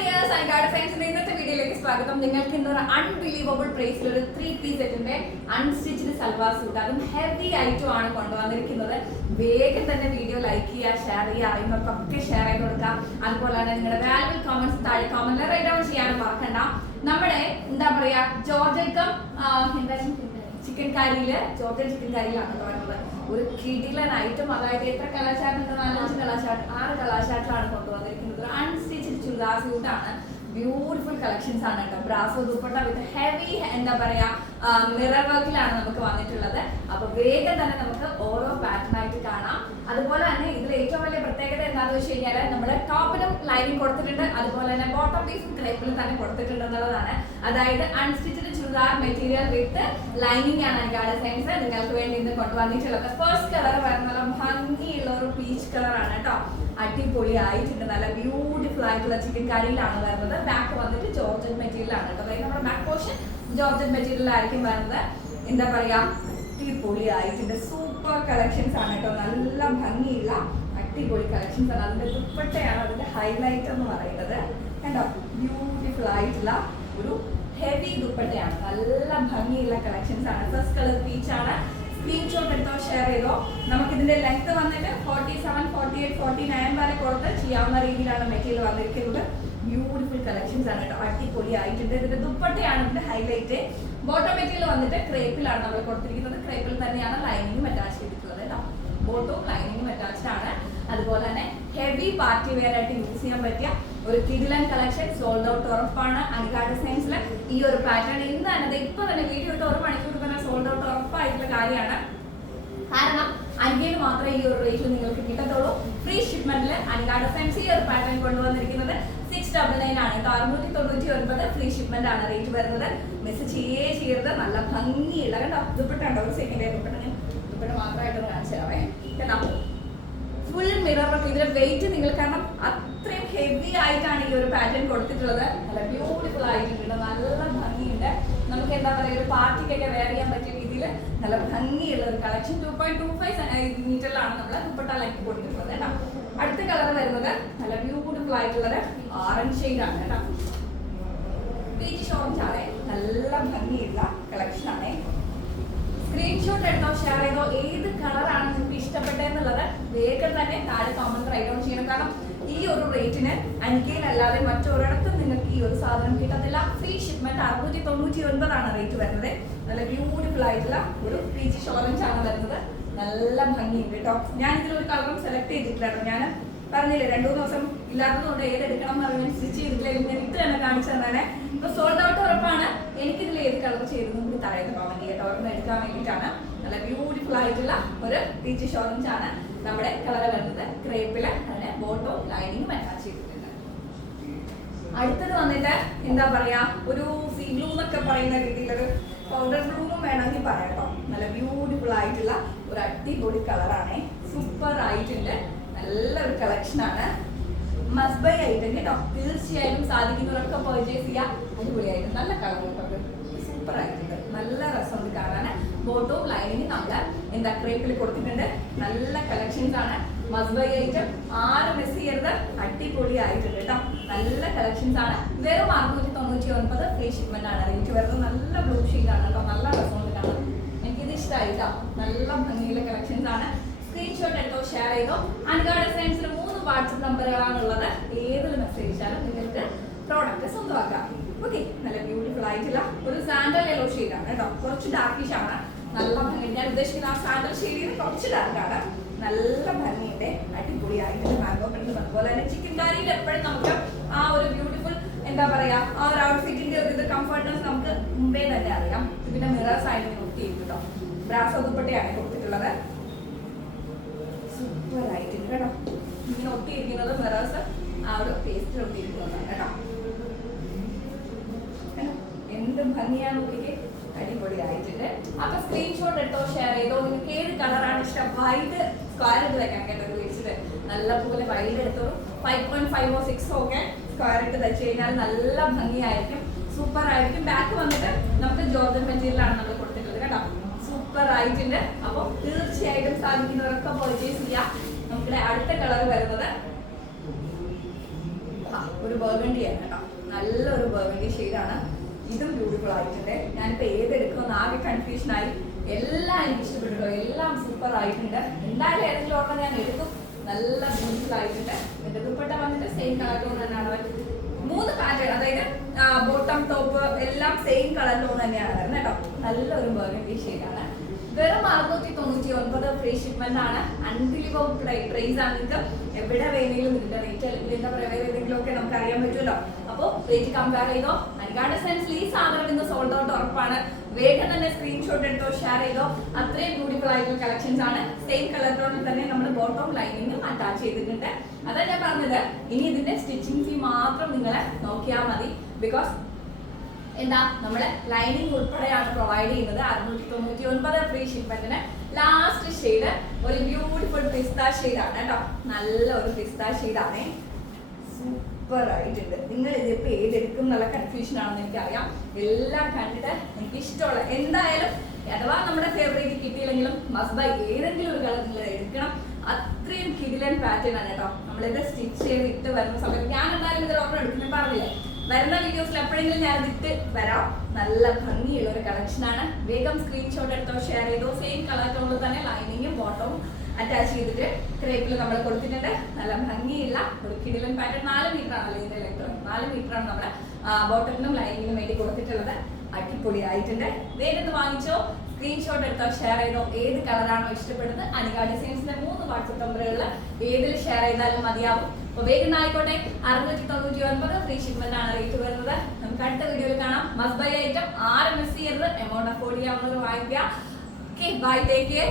Dears ഐഗാർഡ് സയൻസിന്റെ ഇന്നത്തെ വീഡിയോയിലേക്ക് സ്വാഗതം. നിങ്ങൾക്ക് ഇന്നൊരു അൺബിലീവബിൾ പ്രൈസിൽ ഒരു 3-piece സെറ്റിന്റെ അൺസ്റ്റിച്ച്ഡ് സൽവാർ സൂട്ട്, അതും ഹെവി ഐറ്റം ആണ് കൊണ്ടുവന്നിരിക്കുന്നത്. വേഗം തന്നെ വീഡിയോ ലൈക്ക് ചെയ്യുക, ഷെയർ ചെയ്യുക, അറിയുന്നവർക്കൊക്കെ ഷെയർ ചെയ്ത് കൊടുക്കുക. അതുപോലെ തന്നെ നിങ്ങളുടെ വാല്യുബിൾ കമന്റ്സ് താഴെ കമന്റിൽ റൈറ്റ് ഡൗൺ ചെയ്യാനും മറക്കണ്ട. നമ്മുടെ എന്താ പറയാ ജോർജക്കം ചിക്കൻ കാരിയില് ജോർജൻ ചിക്കൻ കാരിയിലാണ് പറയുന്നത്. ഒരു കിടിലൻ ഐറ്റം, അതായത് എത്ര കലാശാട്ടുണ്ട്? 4-5 കലാശാട്ട്, 6 കലാശാട്ടിലാണ് കൊണ്ടുവന്നിരിക്കുന്നത്. അൺസ്റ്റിച്ച്ഡ് ചുരിദാർ സ്യൂട്ടാണ്. ബ്യൂട്ടിഫുൾ കളക്ഷൻസ് ആണ് കേട്ടോ. ബ്രാസോ ദുപ്പട്ട വിത്ത് ഹെവി എന്താ പറയാ മിറർ വർക്കിലാണ് നമുക്ക് വന്നിട്ടുള്ളത്. അപ്പൊ വേഗം തന്നെ നമുക്ക് ഓരോ പാറ്റേൺ ആയിട്ട് കാണാം. അതുപോലെ തന്നെ ഇതിൽ ഏറ്റവും വലിയ പ്രത്യേകത എന്താണെന്ന് വെച്ച് കഴിഞ്ഞാൽ നമ്മുടെ ടോപ്പിലും ലൈനിങ് കൊടുത്തിട്ടുണ്ട്, അതുപോലെ തന്നെ ബോട്ടം പീസും ക്രേപ്പിലും തന്നെ കൊടുത്തിട്ടുണ്ട് എന്നുള്ളതാണ്. അതായത് unstitched churidar material with lining ആണ് ഐഗാർഡ് സയൻസ് നിങ്ങൾക്ക് വേണ്ടി ഇന്ന് കൊണ്ടുവന്നിട്ടുള്ളത്. ഫസ്റ്റ് കളർ വരുന്നത് ഭംഗിയുള്ള ഒരു പീച്ച് കളറാണ് കേട്ടോ. അടിപൊളി ആയിട്ടുണ്ട്. നല്ല ബ്യൂട്ടിഫുൾ ആയിട്ടുള്ള ചിക്കൻ കാരിയിലാണ് വരുന്നത്. ബാക്ക് വന്നിട്ട് ജോർജൻ മെറ്റീരിയൽ ആണ് കേട്ടോ. അതായത് നമ്മുടെ ബാക്ക് പോർഷൻ ജോർജൻ മെറ്റീരിയലായിരിക്കും വരുന്നത്. എന്താ പറയാ അടിപൊളി ആയിട്ടുണ്ട്. സൂപ്പർ കളക്ഷൻസ് ആണ് കേട്ടോ. നല്ല ഭംഗിയുള്ള അടിപൊളി കളക്ഷൻസ് ആണ്. അതിന്റെ ദുപ്പട്ടയാണ് അതിന്റെ ഹൈലൈറ്റ് എന്ന് പറയുന്നത്. കണ്ടോ, ബ്യൂട്ടിഫുൾ ആയിട്ടുള്ള ഒരു ഹെവി ദുപ്പട്ടയാണ്. നല്ല ഭംഗിയുള്ള കളക്ഷൻസ് ആണ്. ഫസ്റ്റ് കളർ പീച്ച് ആണ്. സ്ക്രീൻഷോട്ട് എടുത്തോ, ഷെയർ ചെയ്തോ. നമുക്കിതിന്റെ ലെങ്ത് വന്നിട്ട് 47, 48, 49 വരെ കൊടുത്ത് ചെയ്യാവുന്ന രീതിയിലാണ് മെറ്റീരിയൽ വന്നിരിക്കുന്നത്. ബ്യൂട്ടിഫുൾ കളക്ഷൻസ് ആണ് കേട്ടോ. അടിപൊളി ആയിട്ടുണ്ട്. ഇതിന്റെ ദുപ്പട്ടയാണ് ഇതിന്റെ ഹൈലൈറ്റ്. ബോട്ടം മെറ്റീരിയൽ വന്നിട്ട് ക്രേപ്പിലാണ് നമ്മൾ കൊടുത്തിരിക്കുന്നത്. ക്രേപ്പിൽ തന്നെയാണ് ലൈനിങ്ങും അറ്റാച്ച് ചെയ്തിട്ടുള്ളത് കേട്ടോ. ബോട്ടവും ലൈനിങ്ങും അറ്റാച്ച്ഡ് ആണ്. അതുപോലെ തന്നെ ഹെവി പാർട്ടി വെയർ ആയിട്ട് യൂസ് ചെയ്യാൻ പറ്റിയ ഒരു കിഡിലൻ കളക്ഷൻ. സോൾഡ് ഔട്ട് ഉറപ്പാണ് ഐഗാർഡ് സയൻസിൽ. ഈ ഒരു പാറ്റേൺ ഇന്ന് തന്നെ ഇപ്പൊ തന്നെ വീഡിയോ ഇട്ട് 1 മണിക്കൂർ തന്നെ സോൾഡ് ഔട്ട് ഉറപ്പായിട്ടുള്ള കാര്യമാണ്. കാരണം അൻകയിൽ മാത്രമേ ഈ ഒരു റേറ്റിൽ നിങ്ങൾക്ക് കിട്ടത്തുള്ളൂ. ഫ്രീ ഷിപ്മെന്റിൽ ഐഗാർഡ് സയൻസ് ഈ ഒരു പാറ്റേൺ കൊണ്ടുവന്നിരിക്കുന്നത് 699 ആണ്. 699 ഫ്രീ ഷിപ്മെന്റ് ആണ് റേറ്റ് വരുന്നത്. മിസ് ചെയ്യരുത്. നല്ല ഭംഗിയുള്ള കണ്ടോ ദുപ്പട്ട ഉണ്ടോ? ഒരു സെക്കൻഡ് ദുപ്പട്ട മാത്രമായിട്ടൊന്ന് കാണിച്ചു തരാവേ. കേട്ടോ, ഫുൾ മിറർ വർക്ക്. ഇതിന്റെ വെയിറ്റ് നിങ്ങൾ കാരണം അത്രയും ഹെവി ആയിട്ടാണ് ഈ ഒരു പാറ്റേൺ കൊടുത്തിട്ടുള്ളത്. നല്ല ബ്യൂട്ടിഫുൾ ആയിട്ടുണ്ട്. നല്ല ഭംഗിയുണ്ട്. നമുക്ക് എന്താ പറയുക ഒരു പാർട്ടിക്കൊക്കെ വെയർ ചെയ്യാൻ പറ്റിയ രീതിയിൽ നല്ല ഭംഗിയുള്ള ഒരു കളക്ഷൻ. 2.25 മീറ്ററിലാണ് നമ്മൾ ദുപ്പട്ട ലൈക്ക് കൊടുത്തിട്ടുള്ളത് കേട്ടോ. അടുത്ത കളർ വരുന്നത് നല്ല ബ്യൂട്ടിഫുൾ ആയിട്ടുള്ളത് ഓറഞ്ച് ഷെയ്ഡ് ആണ് കേട്ടോ. പീച്ച് ഓറഞ്ച് ആണ്. നല്ല ഭംഗിയുള്ള കളക്ഷൻ ആണ്. സ്ക്രീൻഷോട്ട് എടുത്തോ, ഷെയർ ചെയ്തോ. ഏത് കളറാണ് നിങ്ങൾക്ക് ഇഷ്ടപ്പെട്ടതെന്നുള്ളത് വേഗം തന്നെ താഴെ കമന്റ് റൈറ്റ് ഡൗൺ ചെയ്യണം. കാരണം ഈ ഒരു റേറ്റിന് അൻകയിലല്ലാതെ മറ്റൊരിടത്തും നിങ്ങൾക്ക് ഈ ഒരു സാധനം കിട്ടത്തില്ല. ഫ്രീ ഷിപ്മെന്റ് 699 ആണ് റേറ്റ് വരുന്നത്. നല്ല ബ്യൂട്ടിഫുൾ ആയിട്ടുള്ള ഒരു പീച്ച് ഓറഞ്ച് ആണ് വരുന്നത്. നല്ല ഭംഗിയുണ്ട് കേട്ടോ. ഞാൻ ഇതിലൊരു കളറും സെലക്ട് ചെയ്തിട്ടില്ല കേട്ടോ. ഞാൻ പറഞ്ഞില്ലേ 2-3 ദിവസം ഇല്ലാത്തതുകൊണ്ട് ഏതെടുക്കണം എന്ന് പറഞ്ഞാൽ സ്റ്റിച്ച് ചെയ്തിട്ടില്ല. ഞാൻ ഇട്ട് തന്നെ കാണിച്ചു തന്നെ. ഇപ്പൊ സോൾഡ് ഔട്ട് ഉറപ്പാണ്. എനിക്കിതിൽ ഏത് കളർ ചെയ്തതും കൂടി താഴെ കമന്റ് ചെയ്യട്ടോ. ഓർമ്മ എടുക്കാൻ വേണ്ടിയിട്ടാണ്. നല്ല ബ്യൂട്ടിഫുൾ ആയിട്ടുള്ള ഒരു പീച്ച് ഓറഞ്ച് ആണ് നമ്മുടെ കളർ വരുന്നത്. ക്രേപ്പില് അതിന് ബോട്ടവും ലൈനിങ്ങും അറ്റാച്ച് ചെയ്തിട്ടുണ്ട്. അടുത്തത് വന്നിട്ട് എന്താ പറയാ ഒരു സീ ബ്ലൂ എന്നൊക്കെ പറയുന്ന രീതിയിലൊരു പൗഡർ ബ്ലൂന്നും വേണമെങ്കിൽ പറയാം കേട്ടോ. നല്ല ബ്യൂട്ടിഫുൾ ആയിട്ടുള്ള ഒരു അടിപൊളി കളറാണ്. സൂപ്പർ ആയിട്ടുണ്ട്. നല്ലൊരു കളക്ഷൻ ആണ്. മസ്റ്റ് ബൈ ഐറ്റം കേട്ടോ. തീർച്ചയായും സാധിക്കുന്നവരൊക്കെ പർച്ചേസ് ചെയ്യാം. അടിപൊളിയായിട്ട് നല്ല കളർ കേട്ടോ. സൂപ്പർ ആയിട്ടുണ്ട്. നല്ല രസമുണ്ട് കാണാൻ. ബോട്ടവും ലൈനിങ് നമ്മൾ എന്താ ക്രേപ്പിൽ കൊടുത്തിട്ടുണ്ട്. നല്ല കളക്ഷൻസ് ആണ്. Must buy item. ആരും മിസ് ചെയ്യരുത്. അടിപൊളി ആയിട്ടുണ്ട് കേട്ടോ. നല്ല കളക്ഷൻസ് ആണ്. വെറും 699 ഫ്രീ ഷിപ്മെന്റ് ആണ് റേറ്റ് വരുന്നത്. നല്ല ബ്ലൂ ഷെയ്ഡ് ആണ് കേട്ടോ. നല്ല രസമുണ്ട് കാണാൻ. എനിക്കിത് ഇഷ്ടമായിട്ടോ. നല്ല ഭംഗിയുള്ള കളക്ഷൻസ് ആണ്. സ്ക്രീൻഷോട്ട് എടുത്തോ, ഷെയർ ചെയ്തോ. ഐഗാർഡ് സയൻസിൽ 3 വാട്സ്ആപ്പ് നമ്പറുകളാണുള്ളത്. ഏതൊരു മെസ്സേജ് അയച്ചാലും നിങ്ങൾക്ക് പ്രോഡക്റ്റ് സ്വന്തമാക്കാം. ഓക്കെ, നല്ല ബ്യൂട്ടിഫുൾ ആയിട്ടുള്ള ഒരു സാൻഡൽ യെല്ലോ ഷെയ്ഡാണ് കേട്ടോ. കുറച്ച് ഡാർക്കിഷ് ആണ്. നല്ല ഭംഗി. ഞാൻ ഉദ്ദേശിക്കുന്ന ആ സാൻഡൽ ഷെയ്ഡിന് കുറച്ച് ഡാർക്കാണ്. നല്ല ഭംഗിയുടെ അടിപൊളിയായിട്ടുള്ള മാംഗോ പ്രിന്റ്. അതുപോലെ തന്നെ ചിക്കൻ കാരിയിൽ എപ്പോഴും നമുക്ക് ആ ഒരു ബ്യൂട്ടിഫുൾ എന്താ പറയാ ആ ഒരു ഔട്ട്ഫിറ്റിന്റെ ഒരു ഇത് കംഫർട്ട്നെസ് നമുക്ക് മുമ്പേ തന്നെ അറിയാം. ഇതിന്റെ മിറേഴ്സ് ആയിട്ട് നോക്കിയിരിക്കും കേട്ടോ. ബ്രാസോ ദുപ്പട്ടയാണ് കൊടുത്തിട്ടുള്ളത്. സൂപ്പർ ആയിട്ടുണ്ട് കേട്ടോ. ഇങ്ങനെ ഒട്ടിയിരിക്കുന്നത് മിറേഴ്സ് ആ ഒരു പേസ്റ്റിൽ ഒട്ടിയിരിക്കുന്നതാണ് കേട്ടോ. എന്ത് ഭംഗിയാണ് നോക്കിക്കേ. അടിപൊളി ആയിട്ടുണ്ട്. അപ്പൊ സ്ക്രീൻഷോട്ട് എടുത്തോ, ഷെയർ ചെയ്തോ. നിങ്ങൾക്ക് ഏത് കളറാണ് ഇഷ്ടം? വൈഡ് സ്ക്വയർ ഇട്ട് വെക്കാൻ കേട്ടോ. ഉപയോഗിച്ചിട്ട് നല്ലപോലെ വൈഡ് എടുത്തോളൂ. 5.5 6 ഒക്കെ സ്ക്വയർ ഇട്ട് വെച്ച് കഴിഞ്ഞാൽ നല്ല ഭംഗിയായിരിക്കും. സൂപ്പർ ആയിരിക്കും. ബാക്ക് വന്നിട്ട് നമുക്ക് ജോർജൻ മെറ്റീരിയലാണ് നമ്മൾ കൊടുത്തിട്ടുള്ളത് കേട്ടോ. സൂപ്പർ ആയിട്ടുണ്ട്. അപ്പോൾ തീർച്ചയായിട്ടും സാധിക്കുന്നവരൊക്കെ പർച്ചേസ് ചെയ്യാം. നമ്മുടെ അടുത്ത കളർ വരുന്നത് ഒരു ബർഗണ്ടി ആണ് കേട്ടോ, നല്ലൊരു ബർഗണ്ടി ഷെയ്ഡാണ്. ഇതും ബ്യൂട്ടിഫുൾ ആയിട്ടുണ്ട്. ഞാനിപ്പോൾ ഏതെടുക്കുമെന്ന് ആകെ കൺഫ്യൂഷൻ ആയി. എല്ലാം എനിക്ക് ഇഷ്ടപ്പെട്ടോ, എല്ലാം സൂപ്പർ ആയിട്ടുണ്ട്. എന്തായാലും ഏതെങ്കിലും ഓർമ്മ ഞാൻ എടുക്കും. നല്ല ബ്യൂട്ടിഫുൾ ആയിട്ടുണ്ട്. ഇതിന്റെ ദുപ്പട്ട വന്നിട്ട് സെയിം കളർ ടോൺ തന്നെയാണ്. 3 പാറ്റേൺ, അതായത് ബോട്ടം ടോപ്പ് എല്ലാം സെയിം കളർ ടോൺ തന്നെയാണ് വരുന്നത് കേട്ടോ. നല്ലൊരു ബർഗണ്ടി ഷെയ്ഡാണ്. വെറും 699 ഫ്രീ ഷിപ്മെന്റ് ആണ്. അൺബിലീവബിൾ പ്രൈസ് ആണ്. നിങ്ങൾക്ക് എവിടെ വേണമെങ്കിലും ഇതിന്റെ റേറ്റ് അല്ലെങ്കിൽ എന്താ പറയുക വേറെ ഏതെങ്കിലും ഒക്കെ നമുക്ക് അറിയാൻ പറ്റുമല്ലോ. അപ്പോൾ റേറ്റ് കമ്പയർ ചെയ്തോ. അനികാട് സെൻസിൽ ഈ സാധനം ഇന്ന് സോൾഡ് ഔട്ട് ഉറപ്പാണ്. വേഗം തന്നെ സ്ക്രീൻഷോട്ട് എടുത്തോ, ഷെയർ ചെയ്തോ. അത്രയും ബ്യൂട്ടിഫുൾ ആയിട്ടുള്ള കളക്ഷൻസ് ആണ്. സെയിം കളർ ടോണിൽ തന്നെ നമ്മുടെ ബോട്ടം ലൈനിങ്ങും അറ്റാച്ച് ചെയ്തിട്ടുണ്ട്. അതാ ഞാൻ പറഞ്ഞത്, ഇനി ഇതിന്റെ സ്റ്റിച്ചിങ് ഫീ മാത്രം നിങ്ങൾ നോക്കിയാൽ മതി. ബിക്കോസ് എന്താ നമ്മള് ലൈനിങ് ഉൾപ്പെടെയാണ് പ്രൊവൈഡ് ചെയ്യുന്നത്. 699 ഫ്രീ ഷിപ്മെന്റിന്. ലാസ്റ്റ് ഷെയ്ഡ് ഒരു ബ്യൂട്ടിഫുൾ പിസ്ത ഷെയ്ഡാണ് കേട്ടോ. നല്ല ഒരു പിസ്ത ഷെയ്ഡാണേ. സൂപ്പർ ആയിട്ടുണ്ട്. നിങ്ങൾ ഇതിപ്പോ ഏതെടുക്കും എന്നുള്ള കൺഫ്യൂഷൻ ആണെന്ന് എനിക്കറിയാം. എല്ലാം കണ്ടിട്ട് എനിക്ക് ഇഷ്ടമുള്ള എന്തായാലും അഥവാ നമ്മുടെ ഫേവറേറ്റ് കിട്ടിയില്ലെങ്കിലും മസ്റ്റ് ബൈ ഏതെങ്കിലും ഒരു കളർ നിങ്ങൾ എടുക്കണം. അത്രയും കിടിലൻ പാറ്റേൺ ആണ് കേട്ടോ. നമ്മളിത് സ്റ്റിച്ച് ചെയ്ത് ഇട്ട് വരുന്ന സമയത്ത് ഞാൻ എന്തായാലും ഇത് ഓർഡർ എടുക്കുന്നത് പറഞ്ഞില്ലേ, വരുന്ന വീഡിയോസിൽ എപ്പോഴെങ്കിലും ഞാൻ ഇതിട്ട് വരാം. നല്ല ഭംഗിയുള്ള ഒരു കളക്ഷനാണ്. വേഗം സ്ക്രീൻഷോട്ട് എടുത്തോ, ഷെയർ ചെയ്തോ. സെയിം കളർ ടോണിൽ തന്നെ ലൈനിങ്ങും ബോട്ടവും അറ്റാച്ച് ചെയ്തിട്ട് ക്രേപ്പിൽ നമ്മൾ കൊടുത്തിട്ടുണ്ട്. നല്ല ഭംഗിയുള്ള ഒരു കിടിലൻ പാറ്റേൺ. 4 മീറ്റർ ആണല്ലോ ഇതിന്റെ ലെങ്ത്. 4 മീറ്റർ ആണ് നമ്മുടെ ബോട്ടലിനും ലൈനിങ്ങിനും വേണ്ടി കൊടുത്തിട്ടുള്ളത്. അടിപൊളിയായിട്ടുണ്ട്. വേഗം വാങ്ങിച്ചോ, സ്ക്രീൻഷോട്ട് എടുത്തോ, ഷെയർ ചെയ്തോ. ഏത് കളറാണോ ഇഷ്ടപ്പെടുന്നത് അനിക ഡിസൈൻസിന്റെ 3 വാട്സ്ആപ്പ് നമ്പറുകളിൽ ഏതിൽ ഷെയർ ചെയ്താലും മതിയാവും. അപ്പൊ വേഗം ആയിക്കോട്ടെ. 699 ഫ്രീ ഷിപ്മെന്റ് ആണ് റേറ്റ് വരുന്നത്. നമുക്ക് അടുത്ത വീഡിയോയിൽ കാണാം. മസ്റ്റ് ബൈ ഐറ്റം 6 മിസ് ചെയ്യരുത്. എമൗണ്ട് അഫോർഡ് ചെയ്യാവുന്നത് വാങ്ങിക്കുക. Okay, bye, take care.